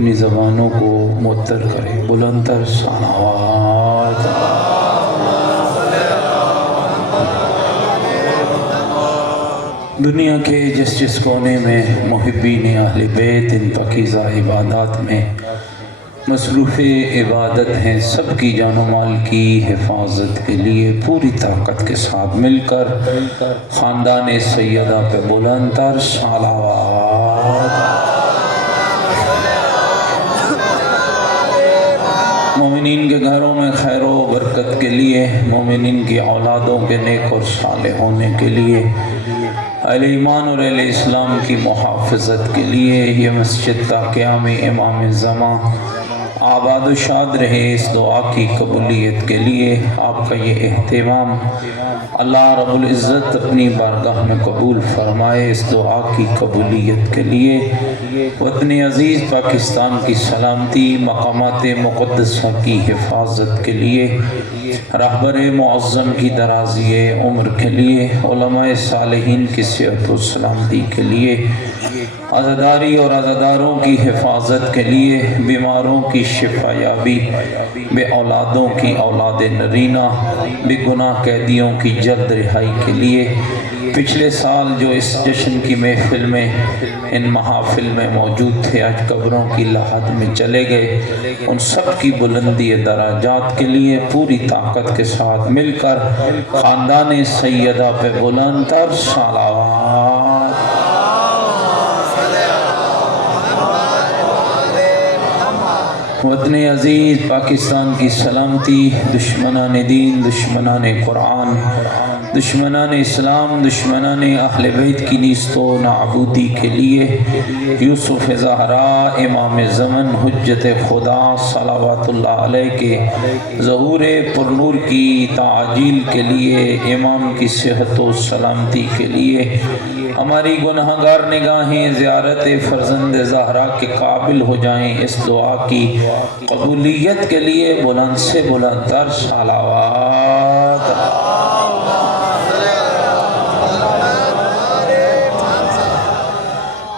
اپنی زبانوں کو معطر کرے. بلند تر صلوات. دنیا کے جس جس کونے میں محبین اہل بیت ان پاکیزہ عبادات میں مصروف عبادت ہیں، سب کی جان و مال کی حفاظت کے لیے پوری طاقت کے ساتھ مل کر خاندان سیدہ پہ بلند تر صلوات. مومنین کے گھروں میں خیر و برکت کے لیے، مومنین کی اولادوں کے نیک اور صالح ہونے کے لیے، اہل ایمان اور اہل اسلام کی محافظت کے لیے یہ مسجد تا قیام امام زمان آباد و شاد رہے. اس دعا کی قبولیت کے لیے آپ کا یہ اہتمام اللہ رب العزت اپنی بارگاہ میں قبول فرمائے. اس دعا کی قبولیت کے لیے وطن عزیز پاکستان کی سلامتی، مقامات مقدسہ کی حفاظت کے لیے، رہبر معظم کی درازی عمر کے لیے، علماء صالحین کی صحت و سلامتی کے لیے، عزاداری اور عزاداروں کی حفاظت کے لیے، بیماروں کی شفا یابی، بے اولادوں کی اولاد نرینہ، بے گناہ قیدیوں کی جلد رہائی کے لیے، پچھلے سال جو اس جشن کی محفل میں ان محافل میں موجود تھے آج قبروں کی لحد میں چلے گئے، ان سب کی بلندی درجات کے لیے پوری طاقت کے ساتھ مل کر خاندان سیدہ پہ بلند تر صلوات. وطن عزیز پاکستان کی سلامتی، دشمنان دین، دشمنان قرآن، دشمنان اسلام، دشمنان اہل بیت کی نیست و نابودی کے لیے، یوسف زہرا امام زمن حجت خدا صلوات اللہ علیہ کے ظہور پرنور کی تعجیل کے لیے، امام کی صحت و سلامتی کے لیے، ہماری گناہگار نگاہیں زیارت فرزند زہرا کے قابل ہو جائیں، اس دعا کی قبولیت کے لیے بلند سے بلند تر صلوات.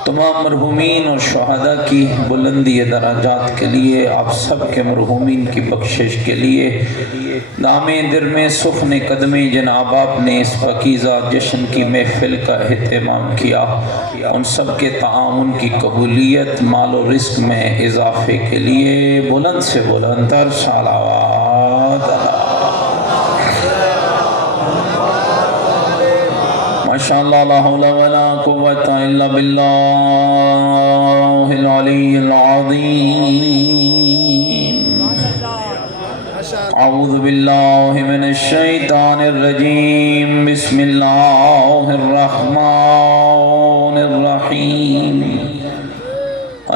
تمام مرحومین اور شہداء کی بلندی درجات کے لیے، آپ سب کے مرحومین کی بخشش کے لیے، دامِ در میں سخن قدمی جناب آپ نے اس پاکیزہ جشن کی محفل کا اہتمام کیا، ان سب کے تعاون کی قبولیت، مال و رزق میں اضافے کے لیے بلند سے بلند تر صلوات. ماشاءاللہ لا حول ولا قوة الا باللہ العلی العظیم. اعوذ باللہ من الشیطان الرجیم. بسم اللہ الرحمن الرحیم.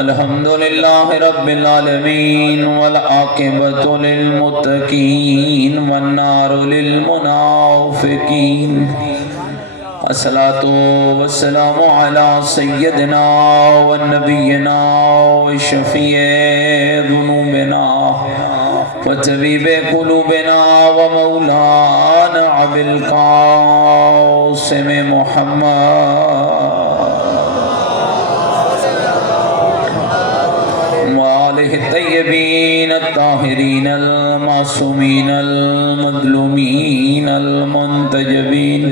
الحمدللہ رب العالمین والعاقبۃ للمتقین والنار للمنافقین. الصلاة والسلام علی سیدنا و نبینا و شفیع ذنوبنا و طبیب قلوبنا و مولانا ابی القاسم محمد وآلہ الطیبین الطاہرین المعصومین المظلومین المنتجبین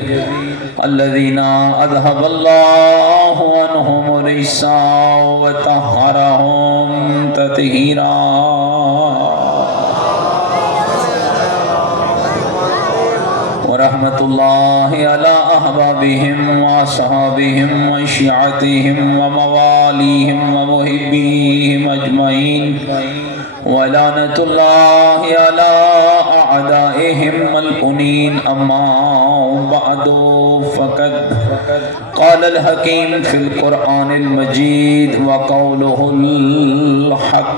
الذین اذهب اللہ عنہم الرجس وطہرہم تطہیرا. ورحمت اللہ علی احبابہم واصحابہم وشیعتہم وموالیہم ومحبیہم اجمعین. ولعنت اللہ علی اعدائہم ملعونین. اما بعد فقد قال الحکیم فی القرآن المجید وقولہ الحق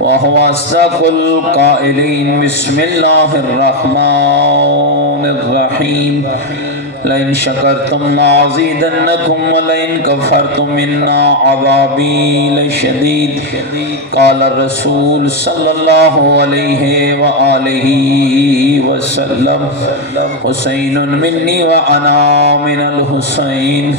وہو اصدق القائلین. بسم اللہ الرحمن الرحیم. لئن شکرتم لازیدنکم ولئن کفرتم ان عذابی لشدید قال الرسول صلی اللہ علیہ وآلہ وسلم حسین منی وانا من الحسین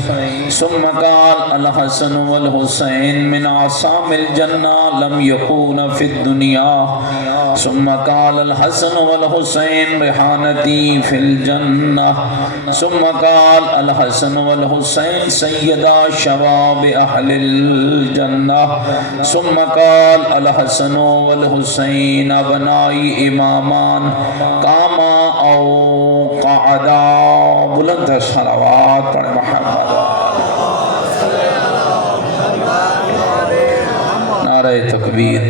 ثم قال الحسن والحسین من عصام الجنہ لم یکون فی الدنیا ثم قال الحسن والحسین ریحانتی فی الجنہ ثم قال الحسن والحسین سیدا شباب اہل الجنہ ثم قال الحسن والحسین ابنائی امامان قاما او قعدا بلند صلوات پڑھ محمد نعرہ تکبیر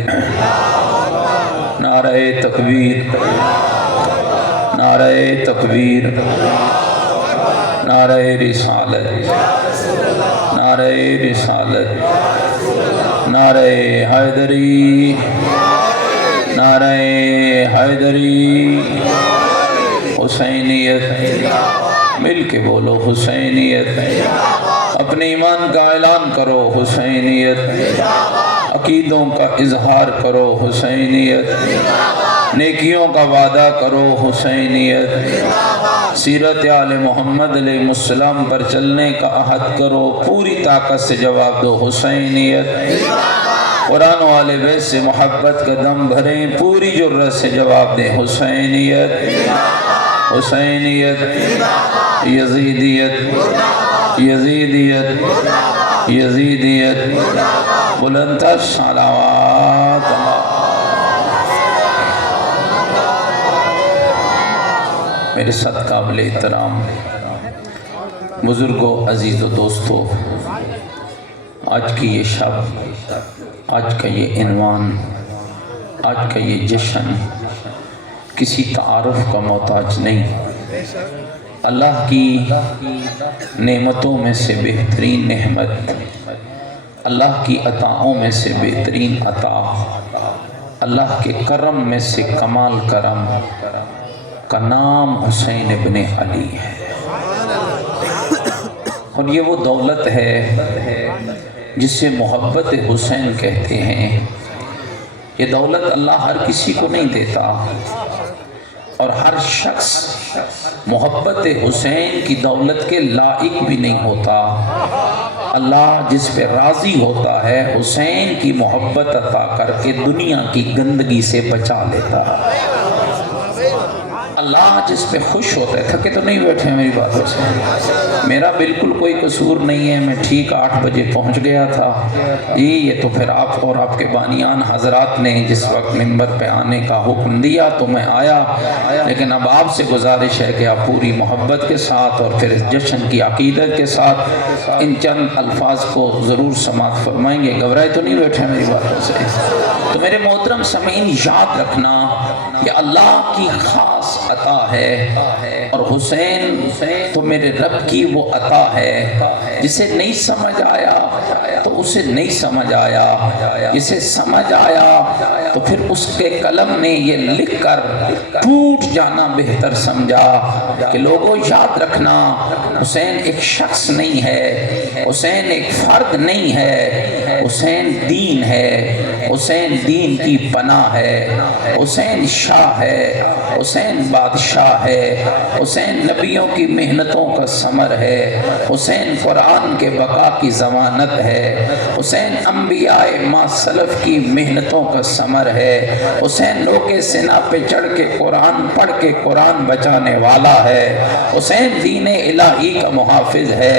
نعرہ تکبیر نعرہ تکبیر نعرہ رسالت نعرہ رسالت نعرہ حیدری نعرہ حیدری حسینیت مل کے بولو حسینیت اپنے ایمان کا اعلان کرو حسینیت عقیدوں کا اظہار کرو حسینیت نیکیوں کا وعدہ کرو حسینیت سیرت آل محمد علیہ السلام پر چلنے کا عہد کرو پوری طاقت سے جواب دو حسینیت قرآن و آل بیت سے محبت کا دم بھریں پوری جرت سے جواب دیں حسینیت حسینیت یزیدیت یزیدیت یزیدیت بلند صلوات میرے ساتھ قابل احترام بزرگوں عزیز و دوستو آج کی یہ شب آج کا یہ عنوان آج کا یہ جشن کسی تعارف کا محتاج نہیں اللہ کی نعمتوں میں سے بہترین نعمت اللہ کی عطاؤں میں سے بہترین عطا اللہ کے کرم میں سے کمال کرم کا نام حسین ابن علی ہے اور یہ وہ دولت ہے جسے محبت حسین کہتے ہیں یہ دولت اللہ ہر کسی کو نہیں دیتا اور ہر شخص محبت حسین کی دولت کے لائق بھی نہیں ہوتا اللہ جس پہ راضی ہوتا ہے حسین کی محبت عطا کر کے دنیا کی گندگی سے بچا لیتا ہے اللہ جس پہ خوش ہوتا ہے تھکے تو نہیں بیٹھے میری باتوں سے میرا بالکل کوئی قصور نہیں ہے میں ٹھیک 8 بجے پہنچ گیا تھا یہ تو پھر آپ اور آپ کے بانیان حضرات نے جس وقت منبر پہ آنے کا حکم دیا تو میں آیا لیکن اب آپ سے گزارش ہے کہ آپ پوری محبت کے ساتھ اور پھر جشن کی عقیدت کے ساتھ ان چند الفاظ کو ضرور سماعت فرمائیں گے گھبرائے تو نہیں بیٹھے میری باتوں سے تو میرے محترم سامعین یاد رکھنا یہ اللہ کی خاص عطا ہے اور حسین تو میرے رب کی وہ عطا ہے جسے نہیں سمجھ آیا تو اسے نہیں سمجھ آیا جسے سمجھ آیا تو پھر اس کے قلم نے یہ لکھ کر ٹوٹ جانا بہتر سمجھا کہ لوگوں یاد رکھنا حسین ایک شخص نہیں ہے حسین ایک فرد نہیں ہے حسین دین ہے حسین دین کی پناہ ہے حسین شاہ ہے حسین بادشاہ ہے حسین نبیوں کی محنتوں کا ثمر ہے حسین قرآن کے بقا کی ضمانت ہے حسین انبیاء ما سلف کی محنتوں کا ثمر ہے حسین لوگ سنا پہ چڑھ کے قرآن پڑھ کے قرآن بچانے والا ہے حسین دین الہی کا محافظ ہے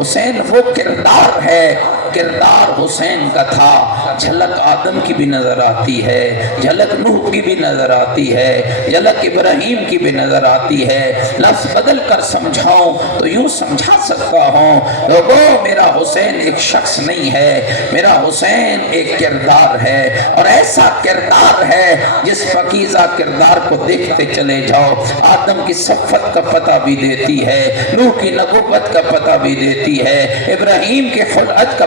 حسین وہ کردار ہے کردار حسین کا تھا جھلک آدم کی بھی نظر آتی ہے جھلک نوح کی بھی نظر آتی ہے جھلک ابراہیم کی بھی نظر آتی ہے لفظ بدل کر سمجھاؤں تو یوں سمجھا سکتا ہوں لوگوں میرا حسین ایک شخص نہیں ہے میرا حسین ایک کردار ہے اور ایسا کردار ہے جس پاکیزہ کردار کو دیکھتے چلے جاؤ آدم کی صفت کا پتہ بھی دیتی ہے نوح کی نبوت کا پتہ بھی دیتی ہے ابراہیم کے خلعت کا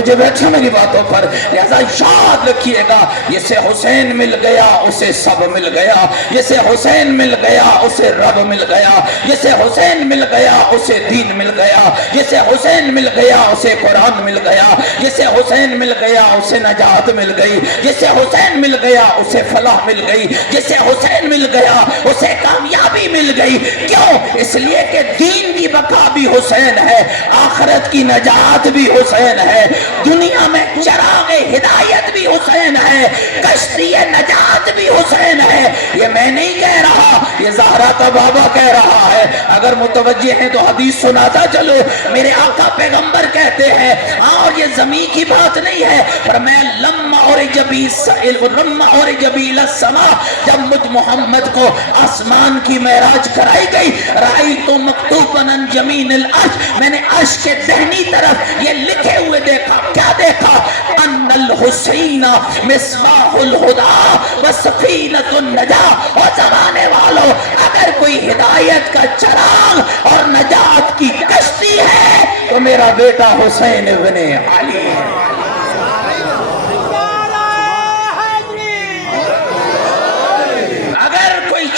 توجہ بیٹھے میری باتوں پر، لہذا یاد رکھیے گا جسے حسین مل گیا اسے سب مل گیا، جسے حسین مل گیا اسے رب مل گیا، جسے حسین مل گیا اسے دین مل گیا، جسے حسین مل گیا اسے قرآن مل گیا، جسے حسین مل گیا اسے نجات مل گئی، جسے حسین مل گیا اسے فلاح مل گئی، جسے حسین مل گیا اسے کامیابی مل گئی۔ کیوں؟ اس لیے کہ دین کی بقا بھی حسین ہے، آخرت کی نجات بھی حسین ہے، دنیا میں چراغ ہدایت بھی حسین ہے، کشتی نجات بھی حسین ہے۔ یہ میں نہیں کہہ رہا، یہ زہرا کا بابا کہہ رہا ہے۔ اگر متوجہ ہیں تو حدیث سناتا چلو، میرے آقا پیغمبر کہتے ہیں، اور یہ زمین کی بات نہیں ہے، فرمایا لما عرج بی الی السماء، جب مجھ محمد کو آسمان کی معراج کرائی گئی، رأیت مکتوبا عن یمین العرش، میں نے عرش کے دہنی طرف یہ لکھے ہوئے دیکھا، کیا دیکھا؟ ان الحسین مصباح الہدی وسفینۃ النجاۃ۔ اور زمانے والوں، اگر کوئی ہدایت کا چراغ اور نجات کی کشتی ہے تو میرا بیٹا حسین ابن علی ہے۔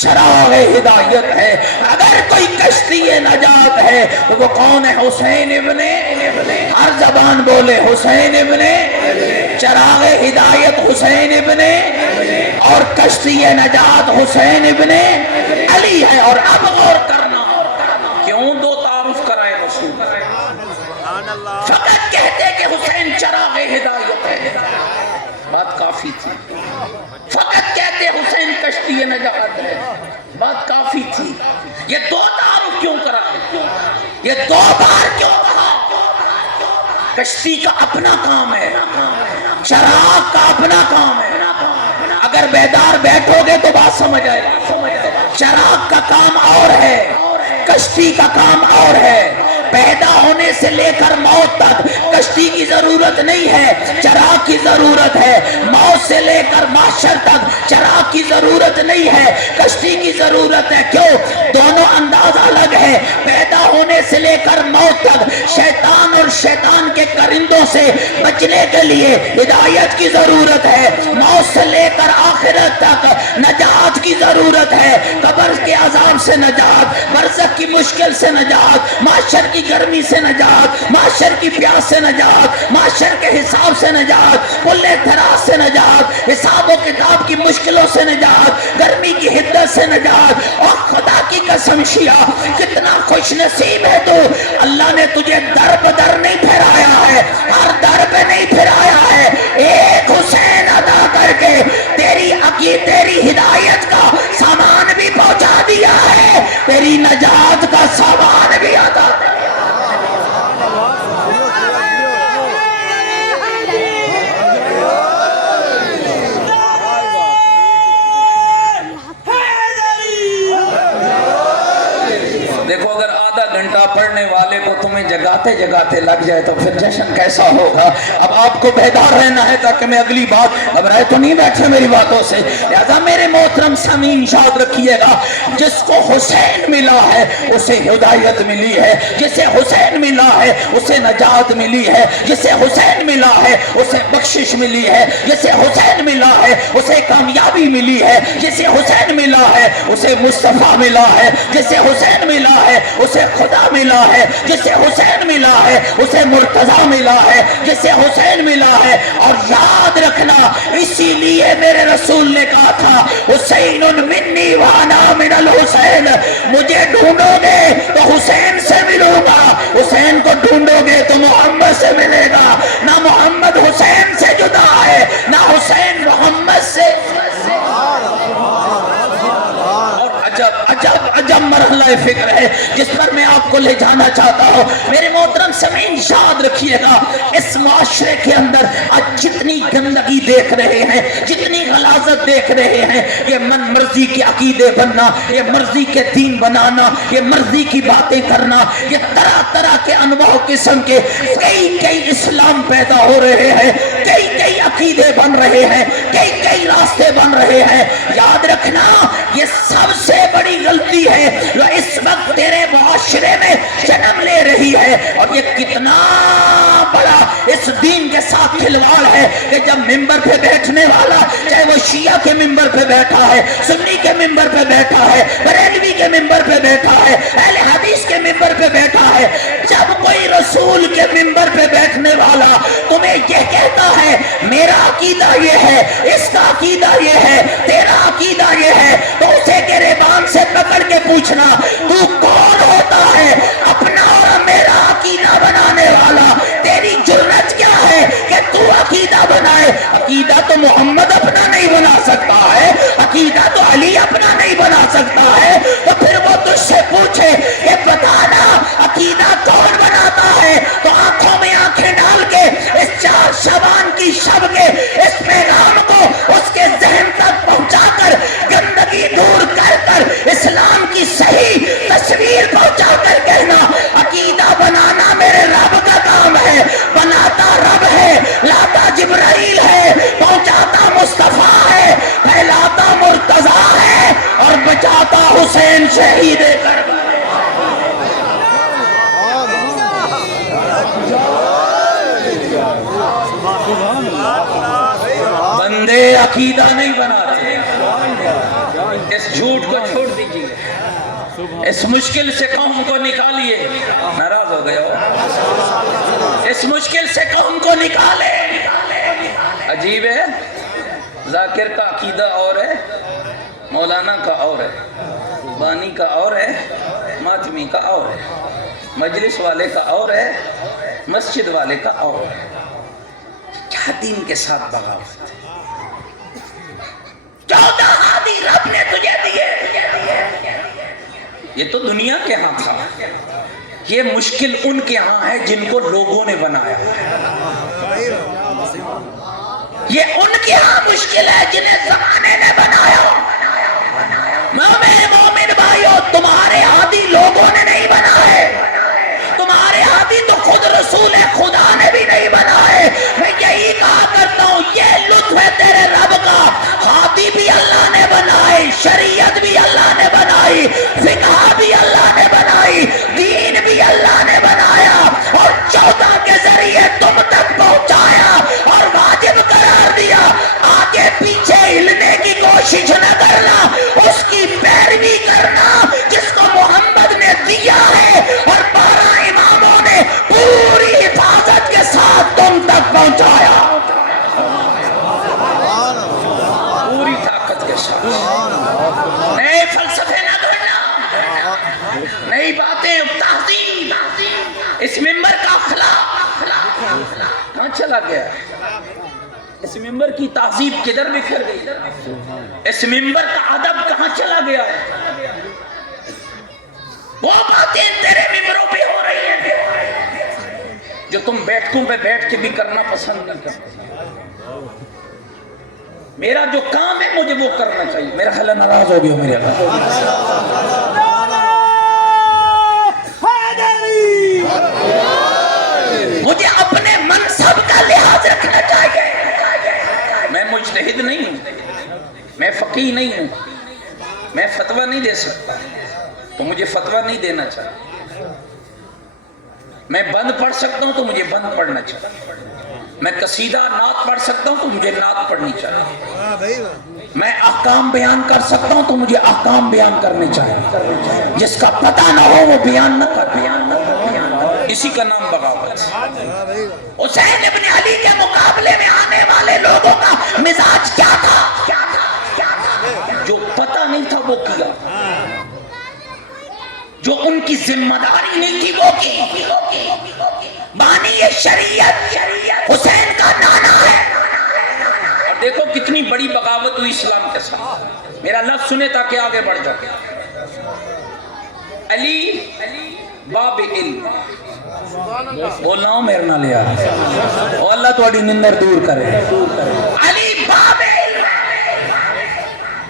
چراغ ہدایت ہے، اگر کوئی کشتی نجات ہے تو وہ کون ہے؟ حسین ابن، ہر زبان بولے حسین ابن، چراغ ہدایت حسین ابن، اور کشتی نجات حسین ابن علی ہے۔ اور اب غور کرنا، کیوں دو تعارف کرائے رسول؟ فقط کہتے کہ حسین چراغ ہدایت ہے، بات کافی تھی۔ فقط کہتے حسین کشتی نجات ہے، بات کافی تھی۔ یہ دو تعارف کیوں کرا؟ یہ دو بار کیوں کہا؟ کشتی کا اپنا کام ہے، چراغ کا اپنا کام ہے۔ اگر بیدار بیٹھو گے تو بات سمجھ آئے گی۔ چراغ کا کام اور ہے، کشتی کا کام اور ہے۔ پیدا ہونے سے لے کر موت تک کشتی کی ضرورت نہیں ہے، چراغ کی ضرورت ہے۔ موت سے لے کر محشر تک چراغ کی ضرورت نہیں ہے، کشتی کی ضرورت ہے۔ کیوں؟ دونوں انداز الگ ہے۔ پیدا ہونے سے لے کر موت تک شیطان اور شیطان کے کرندوں سے بچنے کے لیے ہدایت کی ضرورت ہے، موت سے لے کر آخرت تک نجات کی ضرورت ہے۔ قبر کے عذاب سے نجات، برزخ کی مشکل سے نجات، محشر کی گرمی سے نجات، محشر کی پیاس سے نجات، محشر کے حساب سے نجات، پلے تھراس سے نجات، حساب و کتاب کی مشکلوں سے نجات، گرمی کی حدت سے نجات۔ اور خدا کی قسم شیعہ، کتنا خوش نصیب ہے تو، اللہ نے تجھے در بدر نہیں پھرایا ہے، ہر در پہ نہیں پھرایا ہے، ایک حسین ادا کر کے تیری ہدایت کا سامان بھی پہنچا دیا ہے، تیری نجات کا سامان بھی ادا کر۔ دیکھو اگر آدھا گھنٹہ پڑھنے والے کو تمہیں جگاتے جگاتے لگ جائے تو پھر جشن کیسا ہوگا؟ اب آپ کو بیدار رہنا ہے تاکہ میں اگلی بات، گھبرائے تو نہیں بیٹھے میری باتوں سے۔ لہذا میرے محترم سامعین یاد رکھیے گا، جس کو حسین ملا ہے اسے ہدایت ملی ہے، جسے حسین ملا ہے اسے نجات ملی ہے، جسے حسین ملا ہے اسے بخشش ملی ہے، جسے حسین ملا ہے اسے کامیابی ملی ہے، جسے حسین ملا ہے اسے مصطفیٰ ملا ہے، جسے حسین ملا ہے اسے خدا ملا ہے، جسے حسین ملا ہے اسے مرتضی ملا ہے، جسے حسین ملا ہے۔ اور یاد رکھنا، اسی لیے میرے رسول نے کہا تھا حسین منی وانا من الحسین، مجھے ڈھونڈو گے تو حسین سے ملوں گا، حسین کو ڈھونڈو گے تو محمد سے ملے گا۔ نہ محمد حسین سے جدا ہے، نہ حسین محمد سے۔ عجب مرحلہ فکر ہے جس پر میں آپ کو لے جانا چاہتا ہوں۔ میرے محترم سامعین یاد رکھیے گا، اس معاشرے کے اندر آج جتنی گندگی دیکھ رہے ہیں، جتنی غلاظت دیکھ رہے ہیں، یہ من مرضی کے عقیدے بننا، یہ مرضی کے دین بنانا، یہ مرضی کی باتیں کرنا، یہ طرح طرح کے انواع قسم کے کئی اسلام پیدا ہو رہے ہیں، کئی عقیدے بن رہے ہیں، کئی راستے بن رہے ہیں۔ یاد رکھنا، یہ سب سے بڑی غلطی ہے جو اس وقت تیرے معاشرے میں جنم لے رہی ہے، اور یہ کتنا بڑا اس دین کے ساتھ کھلواڑ ہے کہ جب ممبر پہ بیٹھنے والا چاہے وہ شیعہ کے ممبر پہ بیٹھا ہے، سنی کے ممبر پہ بیٹھا ہے، بریلوی کے ممبر پہ بیٹھا ہے، اہل حدیث کے ممبر پہ بیٹھا ہے، جب کوئی رسول کے ممبر پہ بیٹھنے والا تمہیں یہ کہتا ہے میرا عقیدہ یہ ہے، اس کا عقیدہ یہ ہے، تیرا عقیدہ یہ ہے، تو اسے گریبان سے پکڑ کے پوچھنا تو کون ہوتا ہے اپنا اور میرا عقیدہ بنانے والا؟ تیری جرت کیا ہے کہ تو عقیدہ بنائے؟ عقیدہ تو محمد اپنا نہیں بنا سکتا ہے، عقیدہ تو علی اپنا نہیں بنا سکتا ہے، تو پھر وہ تجھ سے پوچھے کہ بتانا عقیدہ کون بناتا ہے؟ تو آنکھوں میں آنکھیں ڈال کے اس 4 شعبان کی شب کے اس پیغام کو اس کے ذہن تک پہنچا کر گندگی دور کر کر اسلام کی صحیح تصویر پہنچا کر کہنا عقیدہ بنانا میرے رب کا کام ہے، بناتا رب ہے، لاتا جبرائیل ہے، پہنچاتا مصطفیٰ ہے، پھیلاتا مرتضیٰ ہے اور بچاتا حسین شہید کربلا۔ بندے عقیدہ نہیں بناتے، اس جھوٹ کو چھوڑ دیجئے، اس مشکل سے قوم کو نکالیے۔ ناراض ہو گئے ہو؟ اس مشکل سے قوم کو نکالے۔ عجیب ہے، ذاکر کا عقیدہ اور ہے، مولانا کا اور ہے، بانی کا اور ہے، ماتمی کا اور ہے، مجلس والے کا اور ہے، مسجد والے کا اور ہے۔ کیا دین کے ساتھ بغاوت ہے؟ 14 ہادی رب نے تجھے دیے، یہ تو دنیا کے ہاں تھا، یہ مشکل ان کے ہاں ہے جن کو لوگوں نے بنایا ہے، یہ ان کے ہاں مشکل ہے جنہیں زمانے نے بنایا۔ مومن بھائیو، تمہارے ہادی لوگوں نے نہیں بنائے، تمہارے ہادی تو خود رسول خدا نے بھی نہیں بنائے۔ میں یہی کہا کرتا ہوں یہ لطف ہے تیرے رب کا، ہادی بھی اللہ نے بنائی، شریعت بھی اللہ نے بنائی، فقہ بھی اللہ نے بنائی، دین بھی اللہ نے بنایا اور 14 کے ذریعے تم تک پہنچایا اور واجب قرار دیا۔ آگے پیچھے ہلنے کی کوشش نہ کرنا، اس کی پیروی کرنا جس کو محمد نے دیا ہے اور 12 اماموں نے پوری حفاظت کے ساتھ تم تک پہنچایا، پوری طاقت کے ساتھ۔ نئے فلسفے نہ کرنا، نئی باتیں، تہذیب، اس ممبر کا اخلاق کہاں چلا گیا؟ اس ممبر کی تہذیب کدھر بکھر گئی؟ اس ممبر کا ادب کہاں چلا گیا ہے؟ وہ باتیں تیرے ممبروں پہ ہو رہی ہیں جو تم بیٹھکوں پہ بیٹھ کے بھی کرنا پسند نہیں کرتے۔ میرا جو کام ہے مجھے وہ کرنا چاہیے۔ میرا خیال ہے ناراض ہو گیا میرے اللہ۔ مجھے اپنے منصب کا لحاظ رکھنا چاہیے۔ میں مجتہد نہیں ہوں، میں فقیہ نہیں ہوں، میں فتویٰ نہیں دے سکتا، تو مجھے فتویٰ نہیں دینا چاہیے۔ میں بند پڑھ سکتا ہوں تو مجھے بند پڑھنا چاہیے، میں قصیدہ نعت پڑھ سکتا ہوں تو مجھے نعت پڑھنی چاہیے، میں احکام بیان کر سکتا ہوں تو مجھے احکام بیان کرنے چاہیے۔ جس کا پتہ نہ ہو وہ بیان نہ کر، اسی کا نام بغاوت ہے۔ حسین ابن علی کے مقابلے میں آنے والے لوگوں کا مزاج کیا تھا؟ جو پتہ نہیں تھا وہ کیا، جو ان کی ذمہ داری نہیں تھی وہ کی۔ بانی شریعت حسین کا نانا ہے، اور دیکھو کتنی بڑی بغاوت ہوئی اسلام کے ساتھ۔ میرا لفظ سنے تاکہ آگے بڑھ جاؤ۔ علی باب علم، بولنا ہوں میرے نال یار، او اللہ تھوڑی نندر دور کرے۔ علی باب علم،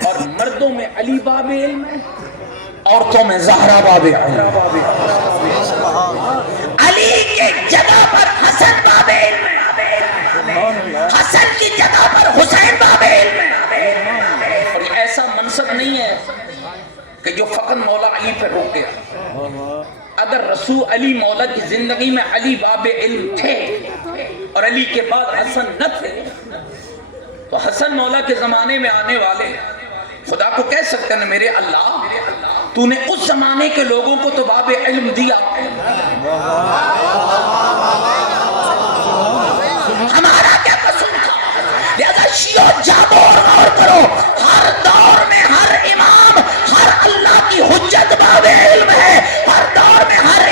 اور مردوں میں علی باب علم ہے، عورتوں میں زہرا باب علم۔ علی کے جگہ پر حسن باب علم ہے، حسن کی جگہ پر حسین باب علم ہے۔ اور یہ ایسا منصب نہیں ہے کہ جو فقط مولا علی پہ روک گیا۔ اگر رسول علی مولا کی زندگی میں علی باب علم تھے اور علی کے بعد حسن نہ تھے تو حسن مولا کے زمانے میں آنے والے خدا کو کہہ سکتے ہیں میرے اللہ تو نے اس زمانے کے لوگوں کو تو باب علم دیا، ہمارا کیا قصور تھا؟ لہذا شیعہ جاگو اور غور کرو، ہر دور میں ہر امام ہر اللہ کی حجت باب علم ہے، ہر دور میں ہر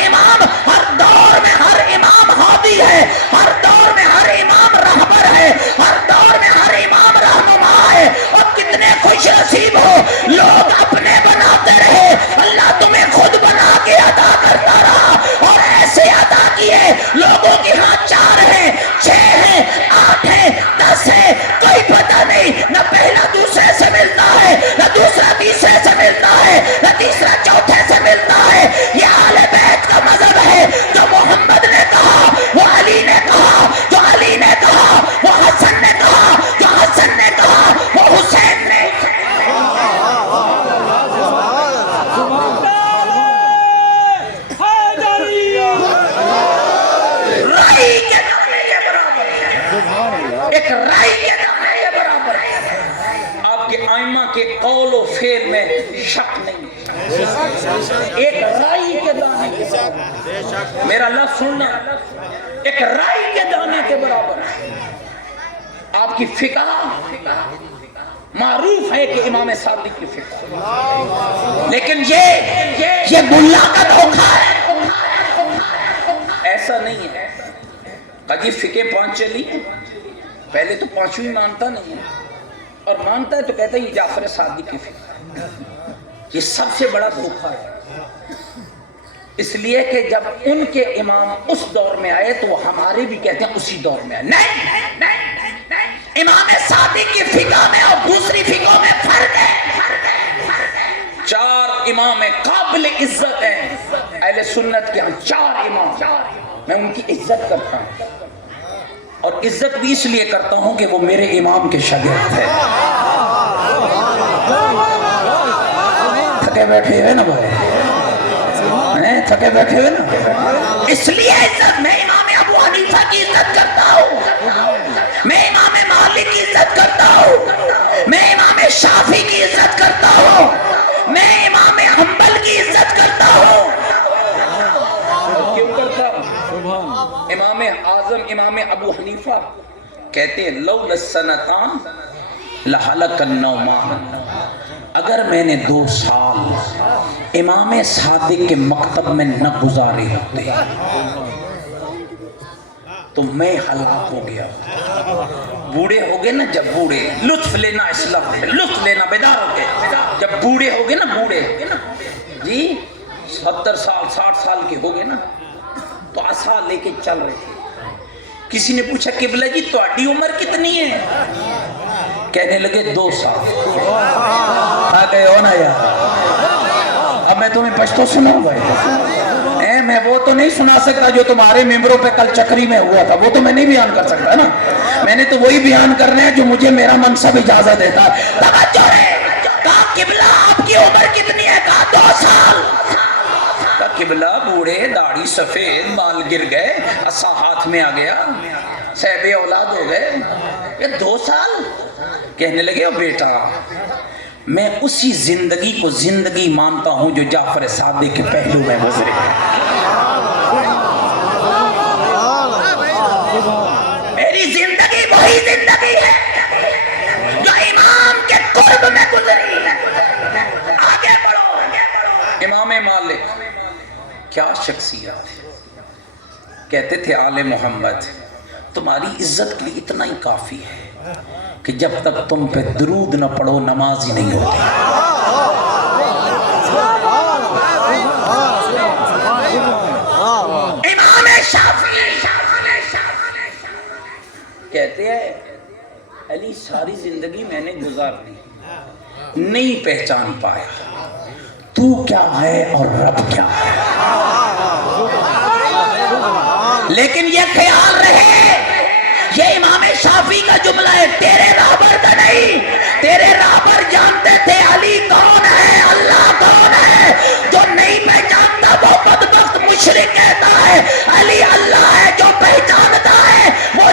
امام ہادی ہے، ہر دور میں ہر امام رہبر ہے، ہر دور میں ہر امام رہنما ہے۔ اور کتنے خوش نصیب ہو لوگ اپنے بناتے رہے، اللہ تمہیں خود بنا کے عطا کرتا رہا، اور ایسے عطا کیے لوگوں کے ہاں 4 ہیں 6 ہیں 8 ہیں 10 ہیں، کوئی پتہ نہیں، نہ پہلا دوسرے سے ملتا ہے، نہ دوسرا تیسرے سے ملتا ہے، نہ تیسرا چوتھے سے ملتا ہے۔ یہ اہل بیت کا مذہب ہے، جو محمد نے کہا وہ علی نے کہا، جو علی نے کہا وہ حسن نے کہا، جو حسن نے کہا وہ حسین نے رائی کے دانے کے برابر ہے، ایک رائی کے دانے کے برابر ہے۔ آپ کے ائمہ کے قول و فعل میں شک نہیں، ایک رائی کے دانے کے برابر، میرا لفظ سننا، ایک رائی کے دانے کے برابر ہے۔ آپ کی فقہ معروف ہے کہ امام صادق کی فقہ، لیکن یہ ملا کا دھوکہ ہے، ایسا نہیں ہے۔ قدی فقہ 5 چلی، پہلے تو 5ویں مانتا نہیں ہے، اور مانتا ہے تو کہتا ہے یہ جعفر صادق کی فقہ، یہ سب سے بڑا دھوکہ ہے۔ اس لیے کہ جب ان کے امام اس دور میں آئے تو وہ ہمارے بھی کہتے ہیں اسی دور میں آئے، نہیں، امام صادق کی فقہ میں اور دوسری فقہ میں فرق ہے۔ 4 امام قابل عزت ہیں اہل سنت کے ہاں، 4 امام، میں ان کی عزت کرتا ہوں، اور عزت بھی اس لیے کرتا ہوں کہ وہ میرے امام کے شاگرد ہے۔ تھکے بیٹھے ہوئے نا بھائی، تھکے بیٹھے ہوئے نا، اس لیے عزت، میں امام ابو حنیفہ کی عزت کرتا ہوں، میں امام مالک کی عزت کرتا ہوں، میں امام شافعی کی عزت کرتا ہوں، میں امام حنبل کی عزت کرتا ہوں۔ کیوں کرتا ہوں؟ امام اعظم امام ابو حنیفہ کہتے ہیں لولا السنتان لہلک النومان، اگر میں نے 2 سال امام صادق کے مکتب میں نہ گزارے ہوتے تو میں ہلاک ہو گیا۔ بوڑھے ہو گئے نا، جب بوڑھے لطف لینا اسلام میں، لطف لینا بیدار ہو گئے، جب بوڑھے ہو گئے نا، بوڑھے جی 70 سال 60 سال کے ہو گئے نا، تو عصا لے کے چل رہے تھے۔ کسی نے پوچھا قبلہ جی تہاڈی عمر کتنی ہے؟ کہنے لگے 2 سال۔ آ گئے ہو نا یار، اب میں تمہیں پشتو سناؤں بھائی، میں وہ تو نہیں سنا سکتا جو تمہارے ممبروں پہ کل چکری میں ہوا تھا، وہ تو میں نہیں بیان کر سکتا نا، میں نے تو وہی بیان کرنے ہیں جو مجھے میرا منصب اجازت دیتا ہے۔ توجہ ہے، کہا قبلہ آپ کی عمر کتنی ہے؟ کہا 2 سال۔ کہا قبلہ بوڑھے، داڑھی سفید، بال گر گئے، عصا ہاتھ میں آ گیا، صاحب اولاد ہو گئے، یہ 2 سال؟ کہنے لگے او بیٹا میں اسی زندگی کو زندگی مانتا ہوں جو جعفر صادق کے پہلو میں گزرے۔ میری زندگی وہی زندگی ہے جو امام کے قرب میں گزری۔ آگے بڑھو۔ امام مالک کیا شخصیت، کہتے تھے آل محمد تمہاری عزت کے لیے اتنا ہی کافی ہے کہ جب تک تم پہ درود نہ پڑھو نماز ہی نہیں ہوتی۔ امام شافعی کہتے ہیں علی ساری زندگی میں نے گزار دی، نہیں پہچان پایا تو کیا ہے اور رب کیا ہے، لیکن یہ خیال رہے، یہ امام شافعی کا جملہ ہے، تیرے رہبر کا نہیں، تیرے رہبر جانتے تھے علی کون ہے، اللہ کون ہے، جو نہیں پہچانتا وہ بدبخت مشرک کہتا ہے، علی اللہ ہے، جو پہچانتا ہے وہ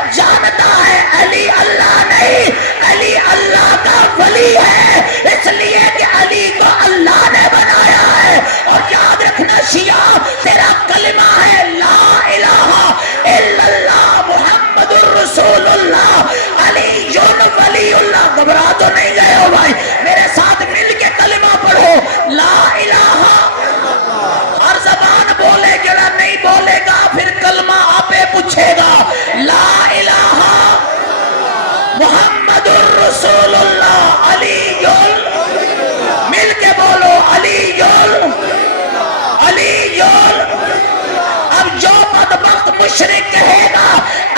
رسول اللہ علی مل کے بولو علی علی اب جو بدبخت مشرک کہے گا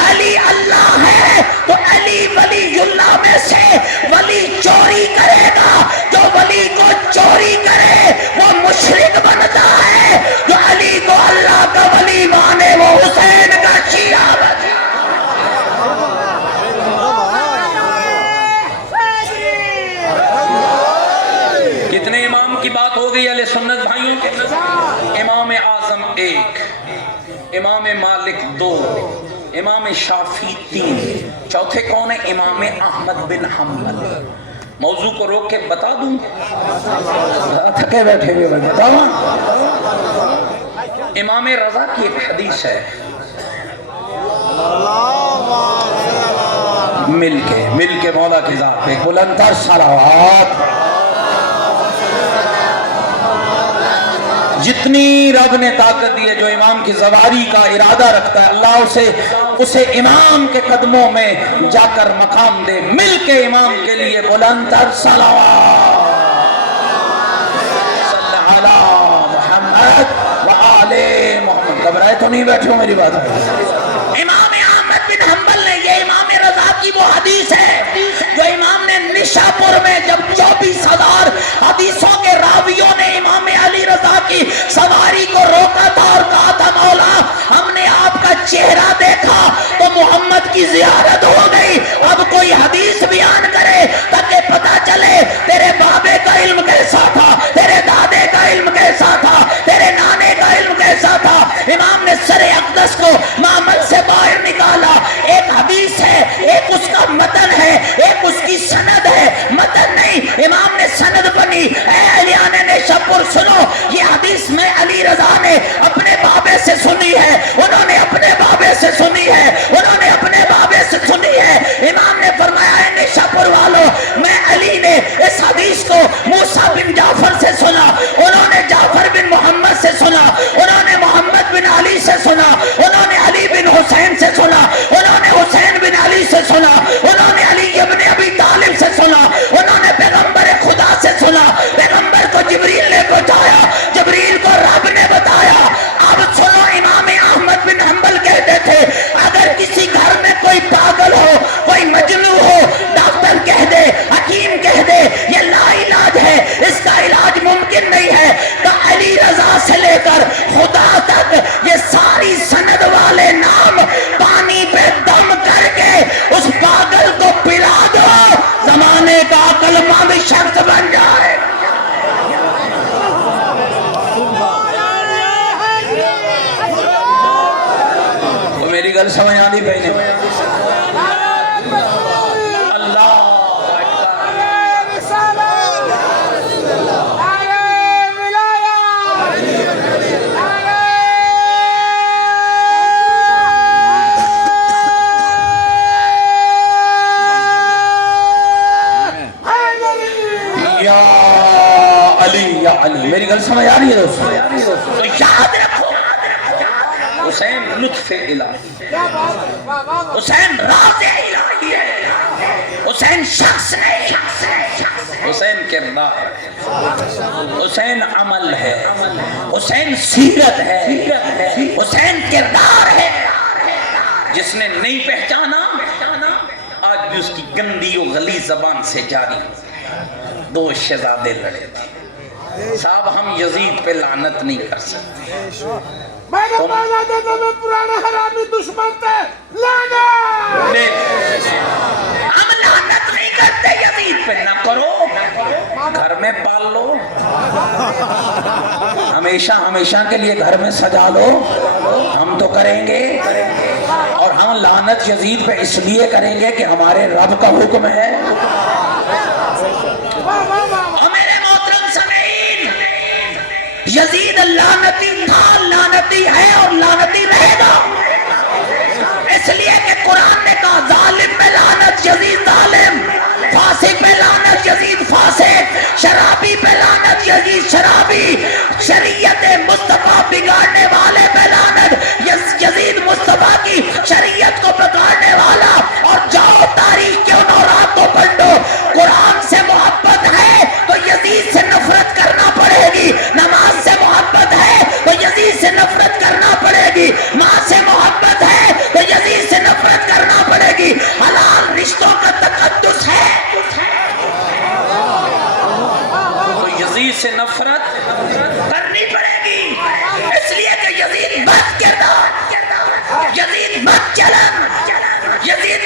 علی اللہ ہے تو علی ولی اللہ میں سے ولی چوری کرے گا، جو ولی کو چوری کرے وہ مشرک بنتا ہے، جو علی کو اللہ کا ولی مانے وہ حسین کا شیعہ بنتا ہے۔ کتنے امام کی بات ہو گئی اہل سنت بھائیوں کے؟ امام اعظم 1، امام مالک 2، امام شافعی 3، چوتھے کون ہے؟ امام احمد بن حنبل۔ موضوع کو روک کے بتا دوں، تھکے بیٹھے ہوئے بتاؤں۔ امام رضا کی ایک حدیث ہے، مل کے مولا کی ذات پہ بلندر صلوات۔ جتنی رب نے طاقت دی ہے، جو امام کی زواری کا ارادہ رکھتا ہے اللہ اسے امام کے قدموں میں جا کر مقام دے۔ مل کے امام کے لیے بلندر صلوات۔ صلی علی محمد وآل محمد۔ گھبرائے تو نہیں بیٹھے ہو میری بات ہے؟ امام احمد بن حنبل نے، یہ امام رضا کی وہ حدیث ہے جو امام نے نشاپور میں جب 24,000 حدیثوں کے راویوں نے امام علی رضا کی سواری کو روکا تھا اور کہا تھا مولا ہم نے آپ کا چہرہ دیکھا تو محمد کی زیارت ہو گئی، اب کوئی حدیث بیان کرے تاکہ پتہ چلے تیرے بابے کا علم کیسا تھا، تیرے دادے کا علم کیسا تھا، تیرے نانے کا علم کیسا تھا۔ امام نے سر اقدس کو معمل سے باہر نکالا، ایک حدیث ہے، ایک اس کا متن ہے، ایک اس کی سند ہے، متن نہیں، امام نے سند بنی۔ اے اہلیان نیشاپور سنو، یہ حدیث میں علی رضا نے اپنے بابے سے سنی ہے، انہوں نے اپنے بابے سے سنی ہے، انہوں نے اپنے بابے سے سنی ہے۔ امام نے فرمایا ہے نیشاپور والوں، میں علی نے اس حدیث کو موسیٰ بن جعفر سے سنا، انہوں نے جعفر بن محمد سے سنا، انہوں نے محمد بن علی سے سنا، انہوں نے علی بن حسین سے سنا، انہوں نے حسین بن علی سے سنا، انہوں نے علی ابن ابی طالب سے سنا، انہوں نے پیغمبر خدا سے سنا، پیغمبر کو جبریل نے بتایا، جبریل کو رب نے بتایا۔ اب سنو، امام احمد بن حنبل کہتے تھے اگر کسی گھر میں کوئی پاگل ہو، کوئی مجنون ہو، ڈاکٹر کہہ دے، حکیم کہہ دے یہ لا علاج ہے، اس کا علاج ممکن نہیں ہے، تو علی رضا سے لے کر خدا تک یہ ساری سند والے نام پانی پہ دم کر کے اس پاگل کو پلا دو، زمانے کا عقل مند شخص بن جائے۔ تو میری گل سمجھ آنی پہنے اللہ یا علی، میری گل سمجھ آ رہی ہے دوستو؟ تو یاد رکھو حسین لطف الہی، حسین راز الہی ہے، حسین شخص نہیں، حسین کردار ہے، حسین عمل ہے، حسین سیرت ہے، حسین کردار ہے۔ جس نے نہیں پہچانا آج بھی اس کی گندی و غلیظ زبان سے جاری۔ دو شہزادے لڑے تھے، صاحب ہم یزید پہ لعنت نہیں کر سکتے، میں نے مانا دیتا میں پرانا حرامی دشمن پہ لعنت، ہم لعنت نہیں کرتے یزید پہ، نہ کرو، گھر میں پال لو، ہمیشہ کے لیے گھر میں سجا لو، ہم تو کریں گے، اور ہم لعنت یزید پہ اس لیے کریں گے کہ ہمارے رب کا حکم ہے۔ اور میرے محترم سامعین، یزید لعنتی تھا، لعنتی ہے اور لعنتی رہے گا، اس لیے کہ قرآن نے کہا ظالم پہ لعنت یزید ظالم، فاسق پہ لعنت یزید فاسق، شرابی پہ لعنت یزید شرابی، شریعت مصطفیٰ بگاڑنے والے پہ لعنت یزید مصطفیٰ کی شریعت کو بگاڑنے والا۔ اور جاؤ تاریخ کے ان اوراق کو پڑھو،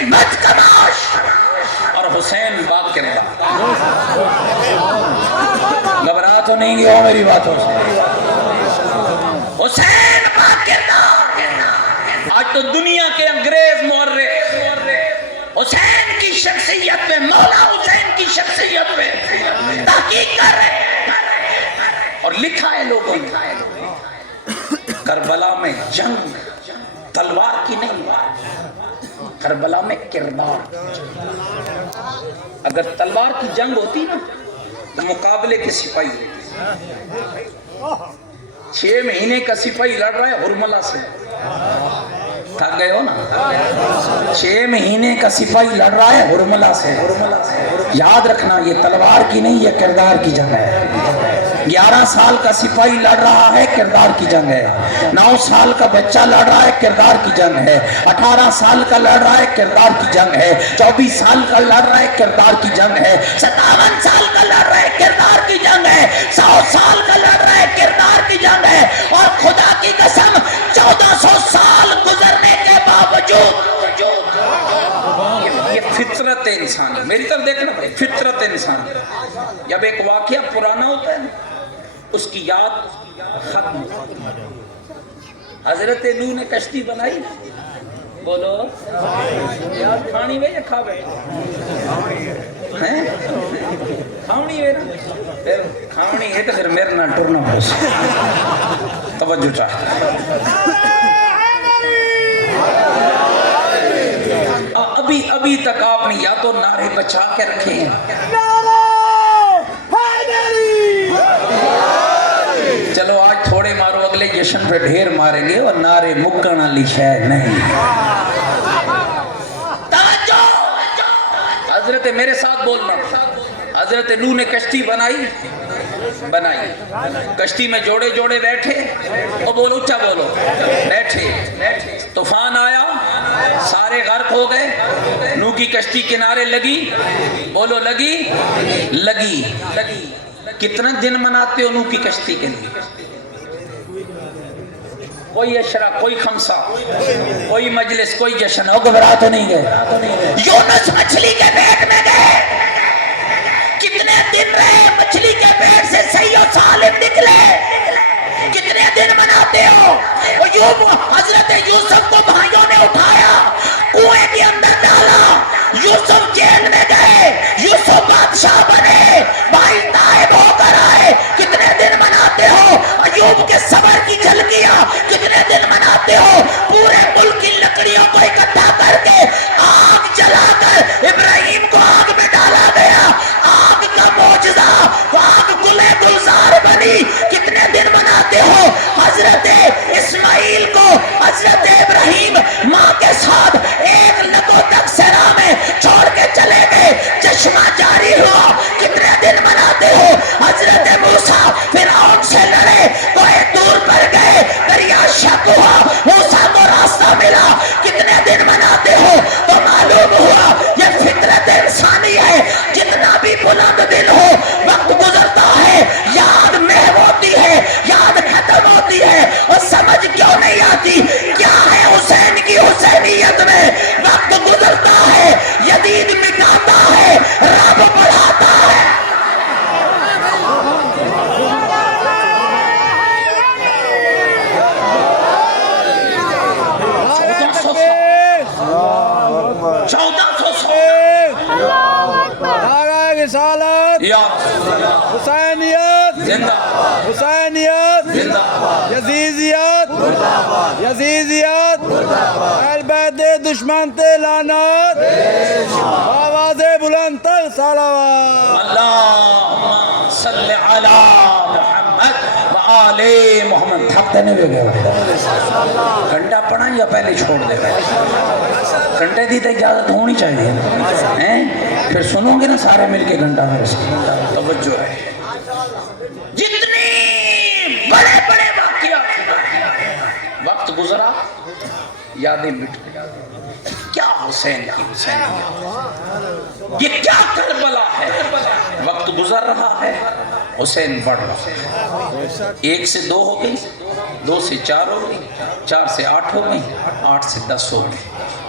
مت کماش اور حسین با کردار. گھبرا تو نہیں گئے ہو میری باتوں سے؟ حسین با کردار. آج تو دنیا کے انگریز مورخ حسین کی شخصیت پہ، مولا حسین کی شخصیت پہ تحقیق کر رہے ہیں اور لکھا ہے لوگوں نے کربلا میں جنگ تلوار کی نہیں، کربلا میں کردار. اگر تلوار کی جنگ ہوتی نا تو مقابلے کے سپاہی ہوتے. 6 مہینے کا سپاہی لڑ رہا ہے ہرملہ سے، تھک گئے ہو نا. 6 مہینے کا سپاہی لڑ رہا ہے ہرملہ سے. یاد رکھنا یہ تلوار کی نہیں، یہ کردار کی جنگ ہے. 11 سال کا سپاہی لڑ رہا ہے، کردار کی جنگ ہے. 9 سال کا بچہ لڑ رہا ہے، کردار کی جنگ ہے. 18 سال کا لڑ رہا ہے، کردار کی جنگ ہے. 24 سال کا لڑ رہا ہے، کردار کی جنگ ہے. 57 سال کا لڑ رہا ہے، کردار کی جنگ ہے. 100 سال کا لڑ رہا ہے، کردار کی جنگ ہے. اور خدا کی قسم 1400 سال گزرنے کے باوجود یہ فطرت انسانی، میری طرف دیکھنا پڑے، فطرت انسانی. جب ایک واقعہ پرانا ہوتا ہے اس کی یاد ختم ہوتی ہے. حضرت نوح نے کشتی بنائی، بولو یاد کھانی ہوئے یا کھا بیٹھے ہیں؟ کھانی ہوئے نا، پھر کھانی ہے تو پھر میرے نہ ٹرنا بس. توجہ چاہتا ابھی تک آپ نے یا تو نعرے بچا کے رکھے ہیں. چلو آج تھوڑے مارو، اگلے جشن پہ ڈھیر ماریں گے اور نعرے مکن علی شاید نہیں. توجہ، حضرت میرے ساتھ بولنا. حضرت نوح نے کشتی بنائی. کشتی میں جوڑے جوڑے بیٹھے، اور بولو اچھا بولو، بیٹھے. طوفان آیا، سارے غرق ہو گئے. نوح کی کشتی کنارے لگی، بولو لگی. کتنا دن مناتے ہو نوح کی کشتی کے لیے؟ کوئی اشرا، کوئی خمسہ، کوئی مجلس، کوئی جشن. ہو گھبرا تو نہیں گئے؟ یونس مچھلی کے پیٹ میں گئے، کتنے دن رہے مچھلی کے پیٹ سے صحیح و سالم نکلے. کتنے دن مناتے ہو؟ حضرت یوسف کو بھائیوں نے اٹھایا، کنویں کے اندر ڈالا. یوسف جیل میں گئے، یوسف بادشاہ بنے، بھائی تائب ہو کر آئے. کتنے دن مناتے ہو؟ ایوب کے صبر کی جھلکیاں کتنے دن مناتے ہو؟ پورے ملک کی لکڑیوں کو اکٹھا کر کے آگ جلا کر ابراہیم کو آگ میں ڈالا گیا. آگ کا معجزہ، آگ گلے گلزار بنی. کتنے دن مناتے ہو؟ حضرت اسماعیل کو حضرت ابراہیم ماں کے ساتھ ایک لگو تک صحرا میں چھوڑ کے چلے گئے، چشمہ جاری ہوا. کتنے دن مناتے ہو؟ حضرت موسیٰ فرعون سے لڑے، کوہ طور پر گئے، دریا شق ہوا، موسیٰ کو راستہ ملا. کتنے دن مناتے ہو؟ تو معلوم ہوا یہ فطرت انسانی ہے. جتنا بھی بلند دل ہو، وقت گزرتا ہے، یاد محو ہوتی ہے، یاد ختم ہوتی ہے. اور سمجھ کیوں نہیں آتی کیا ہے حسین کی حسینیت میں؟ وقت گزرتا ہے، یزید مٹاتا ہے، رب بڑھاتا ہے. حسینیت زندہ، حسینیت زندہ، یزیدیت یزیدیت، اہل بیت دشمن تے لعنت، آواز بلند تر صلوات. اللہم صلی علی محمد و آل محمد. تھکتے نہیں بھی گئے؟ گھنٹہ پڑھا یا پہلے چھوڑ دے گئے؟ گھنٹے دی تو اجازت ہونی چاہیے. پھر سنو گے نا سارے مل کے گھنٹہ میرے سے. توجہ ہے، جتنی بڑے بڑے واقعات، وقت گزرا، یادیں مٹ گئی. کیا حسین کی حسینیت، یہ کیا کربلا ہے. وقت گزر رہا ہے، حسین بڑھ رہا ہے. 1 سے 2 ہو گئی، 2 سے 4 ہو گئی، 4 سے 8 ہو گئی، 8 سے 10 ہو گئی.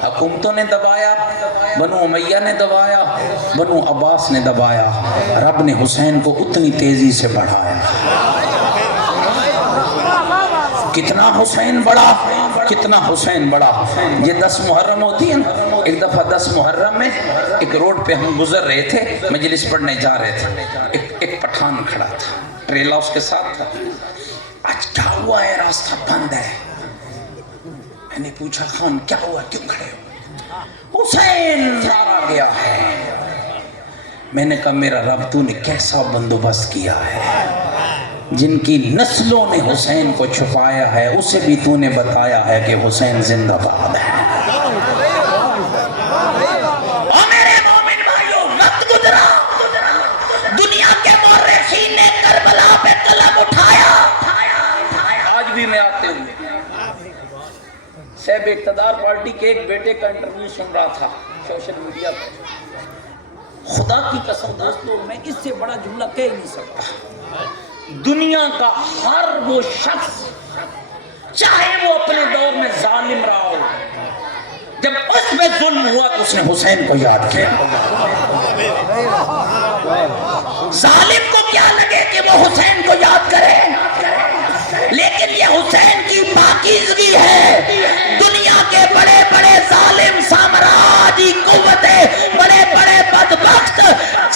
حکومتوں نے دبایا، بنو امیہ نے دبایا، بنو عباس نے دبایا، رب نے حسین کو اتنی تیزی سے بڑھایا۔ کتنا حسین بڑا، کتنا حسین بڑا۔ یہ 10 محرم ہوتی ہے نا، ایک دفعہ 10 محرم میں ایک روڈ پہ ہم گزر رہے تھے، مجلس پڑھنے جا رہے تھے، ایک پٹھان کھڑا تھا، ٹریلا اس کے ساتھ تھا۔ آج کیا ہوا ہے، راستہ بند ہے؟ میں نے پوچھا خان کیا ہوا، کیوں کھڑے ہو؟ حسین مارا گیا ہے۔ میں نے کہا میرا رب تو نے کیسا بندوبست کیا ہے، جن کی نسلوں نے حسین کو چھپایا ہے اسے بھی تو نے بتایا ہے کہ حسین زندہ باد ہے۔ اور میرے مومن بھائیوں، وقت گزرا، دنیا کے مورخین نے کربلا پہ قلم اٹھایا۔ آج بھی میں آتے ہوئے صاحب اقتدار پارٹی کے ایک بیٹے کا انٹرویو سن رہا تھا سوشل میڈیا پر۔ خدا کی قسم دوستو، میں اس سے بڑا جملہ کہہ نہیں سکتا۔ دنیا کا ہر وہ شخص چاہے وہ اپنے دور میں ظالم رہا ہو، جب اس پہ ظلم ہوا تو اس نے حسین کو یاد کیا۔ ظالم کو کیا لگے کہ وہ حسین کو یاد کرے، لیکن یہ حسین کی پاکیزگی ہے۔ دنیا کے بڑے بڑے ظالم سامراجی قوتیں، بڑے بڑے بدبخت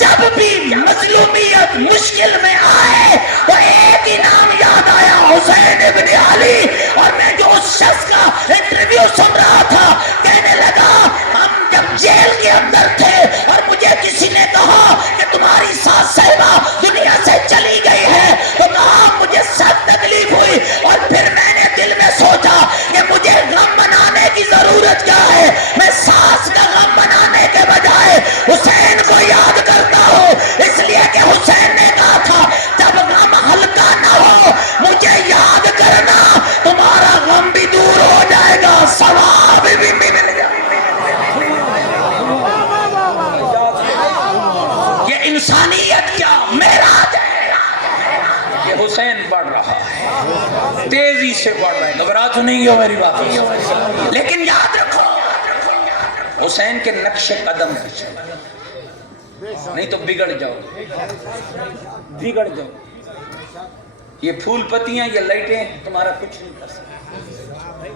جب بھی مظلومیت مشکل میں آئے تو ایک ہی نام یاد آیا، حسین ابن علی۔ اور میں جو اس شخص کا انٹرویو سن رہا تھا کہنے لگا ہم جب جیل کے اندر تھے اور مجھے کسی نے کہا کہ تمہاری ساس صاحبہ دنیا سے چلی گئی ہے تو کہا مجھے سخت تکلیف ہوئی، اور پھر میں نے دل میں سوچا کہ مجھے غم منانے کی ضرورت کیا ہے، میں ساس کا غم منانے کے بجائے حسین کو یاد کرتا ہوں، اس لیے کہ حسین نے کہا تھا جب غم ہلکا نہ ہو مجھے یاد کرنا، تمہارا غم بھی دور ہو جائے گا، ثواب بھی مل جائے گا۔ یہ انسانیت کیا معراج ہے کہ حسین بڑھ رہا ہے، تیزی سے بڑھ رہا ہے۔ گھبرا تو نہیں ہو میری بات، لیکن یاد رکھو حسین کے نقش قدم پر چلو، نہیں تو بگڑ جاؤ، بگڑ جاؤ۔ یہ پھول پتیاں، یہ لائٹیں تمہارا کچھ نہیں کر سکتے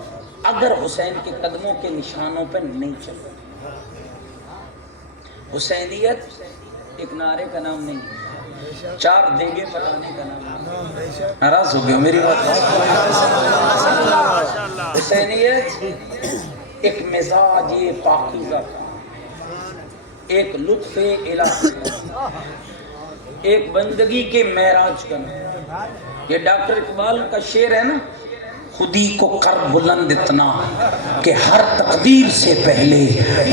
اگر حسین کے قدموں کے نشانوں پر نہیں چلو۔ حسینیت ایک نعرے کا نام نہیں ہے، 4 دیگیں پکانے کا نام ہے۔ ناراض ہو گئے میری بات؟ حسینیت ایک مزاج پاکیزہ کا، ایک لطف الہی، ایک بندگی کے معراج کا نام۔ یہ ڈاکٹر اقبال کا شعر ہے نا، خودی کو کر بلند اتنا کہ ہر تقدیر سے پہلے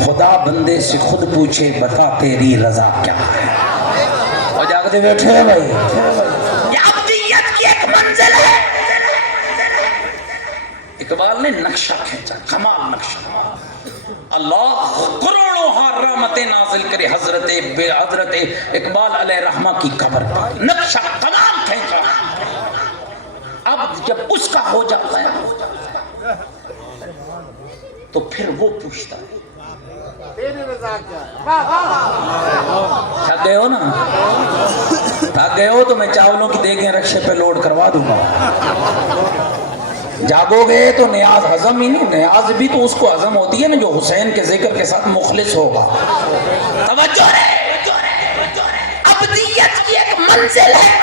خدا بندے سے خود پوچھے بتا تیری رضا کیا ہے۔ اور جاگتے بیٹھے ہیں بھائی، یہ عبدیت کی ایک منزل ہے۔ اقبال نے نقشہ کھینچا، کمال نقشہ۔ اللہ کروڑوں رحمتیں نازل کرے حضرت اقبال علیہ رحمہ کی قبر پر، نقشہ کمال کھینچا۔ اب جب اس کا ہو جاتا ہے تو پھر وہ پوچھتا ہے تیری رضا کیا ہے؟ تھک گئے ہو نا، تھک گئے ہو تو میں چاولوں کی دیگیں رکشے پہ لوڈ کروا دوں گا۔ جاگو گے تو نیاز ہضم ہی نہیں، نیاز بھی تو اس کو ہضم ہوتی ہے نا جو حسین کے ذکر کے ساتھ مخلص ہوگا۔ توجہ ہے، ابدیت کی ایک منزل ہے۔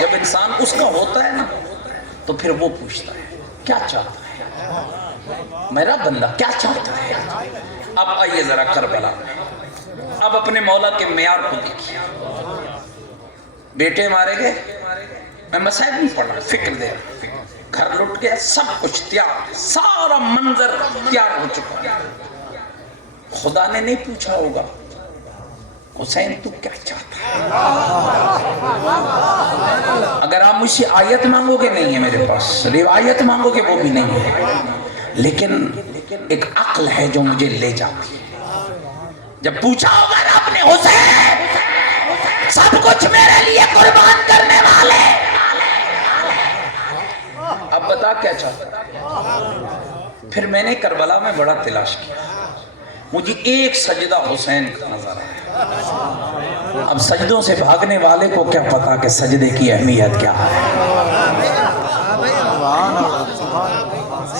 جب انسان اس کا ہوتا ہے نا تو پھر وہ پوچھتا ہے کیا چاہتا ہے میرا بندہ، کیا چاہتا ہے۔ اب آئیے ذرا کربلا میں، اب اپنے مولا کے معیار کو دیکھیے۔ بیٹے مارے گئے، میں مسائل نہیں پڑھ رہا، فکر دے رہا، گھر لٹ گیا، سب کچھ تیار، سارا منظر تیار ہو چکا۔ خدا نے نہیں پوچھا ہوگا حسین تو کیا چاہتا ہے۔ اگر آپ مجھ سے آیت مانگو گے نہیں ہے میرے پاس، روایت مانگو گے وہ بھی نہیں ہے، لیکن ایک عقل ہے جو مجھے لے جاتی ہے۔ جب پوچھا ہوگا نا اپنے حسین سب کچھ میرے لیے قربان کرنے والے، اب بتا کیا چاہتا ہے۔ پھر میں نے کربلا میں بڑا تلاش کیا، مجھے ایک سجدہ حسین کا نظر آیا۔ اب سجدوں سے بھاگنے والے کو کیا پتا کہ سجدے کی اہمیت کیا ہے۔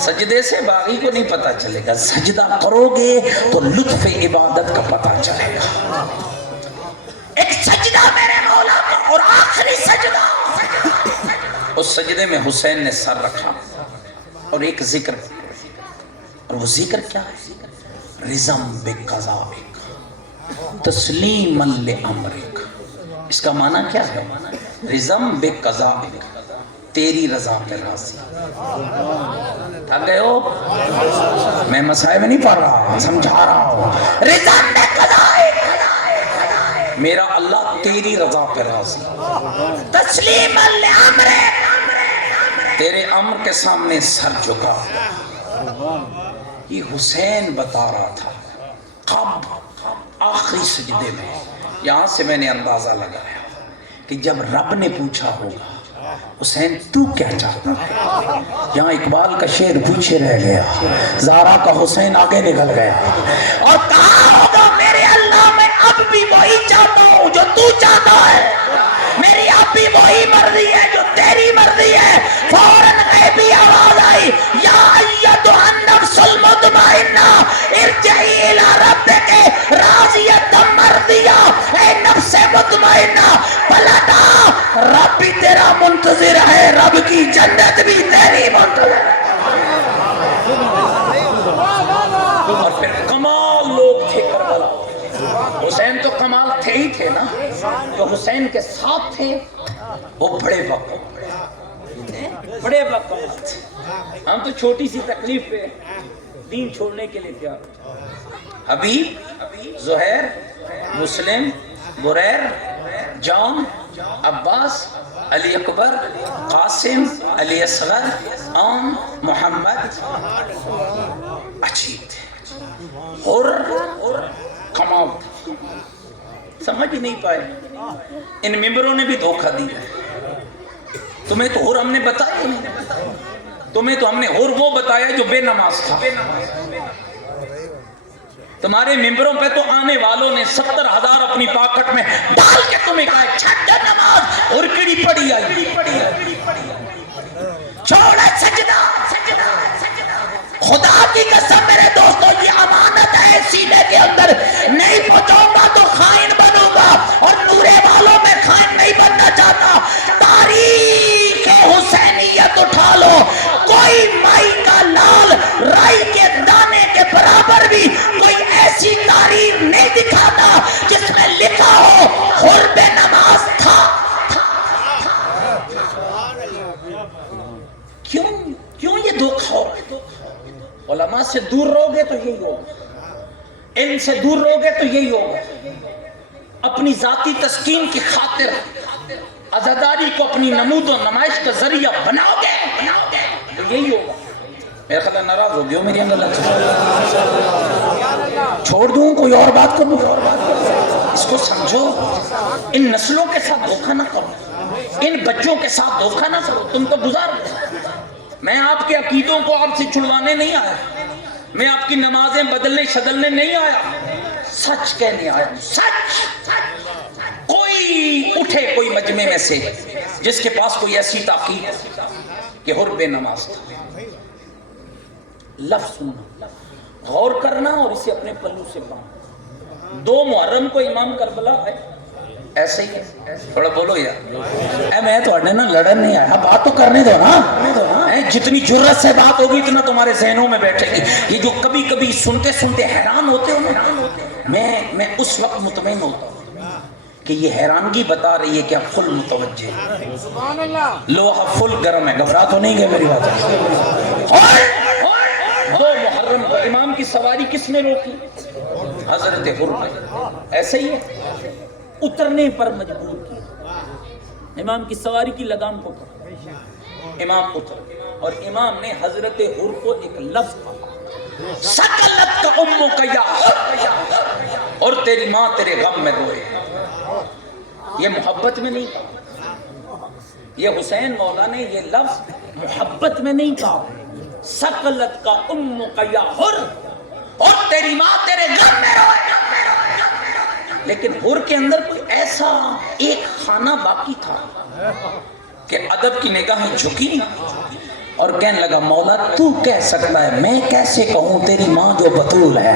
سجدے سے باغی کو نہیں پتا چلے گا، سجدہ کرو گے تو لطف عبادت کا پتا چلے گا۔ ایک سجدہ میرے مولا کا اور آخری سجدہ، اس سجدے میں حسین نے سر رکھا اور ایک ذکر، اور وہ ذکر کیا ہے؟ رضم بقضائک تسلیما لامرک۔ اس کا معنی کیا ہے؟ رضم بقضائک، تیری رضا پہ راضی۔ تھک گئے ہو؟ میں مسائل میں نہیں پڑھ رہا، سمجھا رہا ہوں۔ رضم بقضائک، میرا اللہ تیری رضا پہ راضی، تسلیما لامرک، تیرے امر کے سامنے سر جھکا۔ یہ حسین بتا رہا تھا کب؟ آخری سجدے میں۔ یہاں سے میں نے اندازہ لگایا کہ جب رب نے پوچھا ہوگا حسین تو کیا چاہتا ہے، یہاں اقبال کا شعر پیچھے رہ گیا، زہرا کا حسین آگے نکل گیا، اور کہا ہوگا میرے اللہ میں اب بھی وہی چاہتا ہوں جو تو چاہتا ہے، میری اب بھی وہی مرضی ہے جو تیری مرضی ہے۔ فوراً غیبی آواز آئی، یا ایتھا النفس المطمئنہ ارجعی الی ربک راضیۃ مرضیہ۔ اے نفس مطمئنہ پلٹ آ، رب بھی تیرا منتظر ہے، رب کی جنت بھی تیری منتظر ہے۔ اور پھر کمال لوگ تھے کربلا، حسین تو کمال تھے ہی تھے نا، جو حسین کے ساتھ تھے وہ بڑے وقت تھے۔ ہم تو چھوٹی سی تکلیف پہ دین چھوڑنے کے لیے تیار۔ حبیب، زہیر، مسلم، بریر، جان، عباس، علی اکبر، قاسم، علی اصغر، عام، محمد، عجیب تھے اور کمال تھا۔ سمجھ ہی نہیں پائے، ان ممبروں نے بھی دھوکہ دیا۔ تمہیں تو اور ہم نے بتایا ہی نہیں، تمہیں تو ہم نے اور وہ بتایا جو بے نماز تھا۔ تمہارے ممبروں پہ تو آنے والوں نے 70,000 اپنی پاکٹ میں ڈال کے تمہیں کہا چھٹ نماز اور کڑی پڑی آئی، چھوڑا سجدہ۔ خدا کی قسم میرے دوستو، یہ امانت ہے سینے کے اندر، نہیں پہنچاؤں گا تو خائن بنوں گا، اور نورے والوں میں خائن نہیں بننا چاہتا۔ تاریخ حسینیت اٹھا لو، کوئی مائی کا لال رائی کے دانے کے برابر بھی کوئی ایسی تاریخ نہیں دکھاتا جس میں لکھا ہو حر بے نماز تھا۔ کیوں یہ دھوکہ ہو رہا ہے؟ علماء سے دور رہو گے تو یہی ہوگا، ان سے دور رہو گے تو یہی ہوگا۔ اپنی ذاتی تسکین کی خاطر عزاداری کو اپنی نمود و نمائش کا ذریعہ بناؤ گے تو یہی ہوگا۔ میرے خیال ناراض ہو گئے ہو میری انگل، چھوڑ دوں کوئی اور بات کروں؟ اس کو سمجھو، ان نسلوں کے ساتھ دھوکہ نہ کرو، ان بچوں کے ساتھ دھوکہ نہ کرو، تم تو گزار دو۔ میں آپ کے عقیدوں کو آپ سے چھڑوانے نہیں آیا، میں آپ کی نمازیں بدلنے شدلنے نہیں آیا، سچ کہنے آیا ہوں، سچ۔ کوئی اٹھے کوئی مجمع میں سے جس کے پاس کوئی ایسی تحقیق کہ حر بے نماز تھا، لفظ سننا، غور کرنا اور اسے اپنے پلو سے باندھنا۔ 2 محرم کو امام کربلا آئے، ایسے ہی ہے، تھوڑا بولو یار، میں تو نا لڑن نہیں آیا، بات تو کرنے دو نا، جتنی جرت سے بات ہوگی اتنا تمہارے ذہنوں میں بیٹھے گی۔ یہ جو کبھی کبھی سنتے سنتے حیران ہوتے ہو نا، میں اس وقت مطمئن ہوتا ہوں کہ یہ حیرانگی بتا رہی ہے کہ آپ فل متوجہ ہیں، لوہا فل گرم ہے، گھبرا تو نہیں گئے میری بات؟ 2 محرم کو امام کی سواری کس نے روکی؟ حضرت حر نے، ایسے ہی ہے، اترنے پر مجبور کیا، امام کی سواری کی لگام کو پکڑا، امام اتر، اور امام نے حضرت حر کو ایک لفظ کہا، سکلت کا امو کا یا حر، اور تیری ماں تیرے غم میں روئے۔ یہ محبت میں نہیں کہا، یہ حسین مولا نے یہ لفظ محبت میں نہیں کہا، سکلت کا امو کا یا حر، اور تیری ماں تیرے گھر میں روئے. لیکن حور کے اندر کوئی ایسا ایک خانہ باقی تھا کہ ادب کی نگاہیں جھکی اور کہنے لگا مولا تو کہہ سکتا ہے، میں کیسے کہوں تیری ماں جو بطول ہے.